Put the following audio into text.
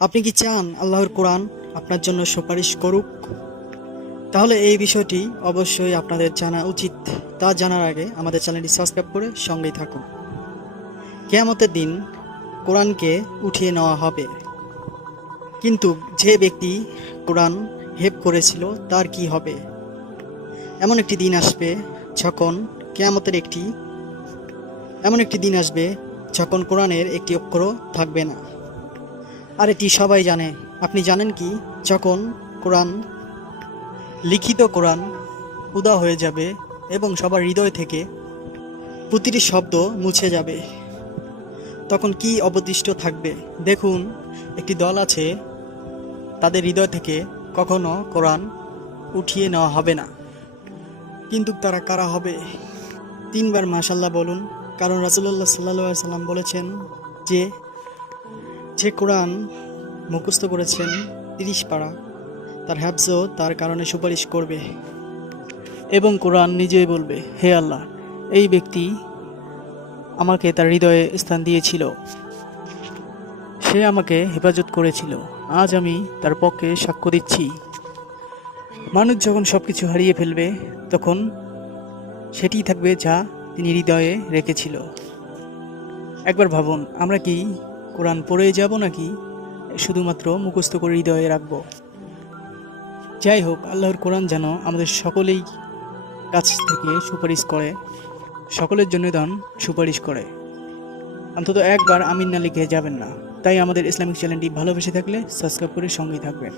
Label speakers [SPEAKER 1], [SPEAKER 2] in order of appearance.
[SPEAKER 1] আপনি কি চান আল্লাহর কোরআন আপনার জন্য সুপারিশ করুক? তাহলে এই বিষয়টি অবশ্যই আপনাদের জানা উচিত। তা জানার আগে আমাদের চ্যানেলটি সাবস্ক্রাইব করে সঙ্গেই থাকুন। কেয়ামতের দিন কোরআনকে উঠিয়ে নেওয়া হবে। কিন্তু যে ব্যক্তি কোরআন হেপ করেছিল তার কি হবে? এমন একটি দিন আসবে যখন কেয়ামতের একটি এমন একটি দিন আসবে যখন কোরআনের একটি অক্ষর থাকবে না। আর এটি সবাই জানে। আপনি জানেন কি? যখন কোরআন, লিখিত কোরআন উদা হয়ে যাবে এবং সবার হৃদয় থেকে প্রতিটি শব্দ মুছে যাবে, তখন কি অবদিষ্ট থাকবে? দেখুন, একটি দল আছে, তাদের হৃদয় থেকে কখনো কোরআন উঠিয়ে নেওয়া হবে না। কিন্তু তারা কারা হবে? তিনবার মাশাল্লাহ বলুন। কারণ রাসুল্লাহ সাল্লা সাল্লাম বলেছেন যে যে কোরআন মুখস্থ করেছেন তিরিশ পাড়া তার হ্যাবসও তার কারণে সুপারিশ করবে। এবং কোরআন নিজেই বলবে, হে আল্লাহ, এই ব্যক্তি আমাকে তার হৃদয়ে স্থান দিয়েছিল। সে আমাকে হেফাজত করেছিল। আজ আমি তার পক্ষে সাক্ষ্য দিচ্ছি। মানুষ যখন সব কিছু হারিয়ে ফেলবে, তখন সেটিই থাকবে যা তিনি হৃদয়ে রেখেছিল। একবার ভাবুন, আমরা কি কোরআন পড়ে যাব নাকি? শুধুমাত্র মুখস্থ করে হৃদয়ে রাখব। যাই হোক, আল্লাহর কোরআন যেন আমাদের সকলেই কাছ থেকে সুপারিশ করে, সকলের জন্য দান সুপারিশ করে। অন্তত একবার আমিন না লিখে যাবেন না। তাই আমাদের ইসলামিক চ্যানেলটি ভালোবেসে থাকলে সাবস্ক্রাইব করে সঙ্গেই থাকবেন।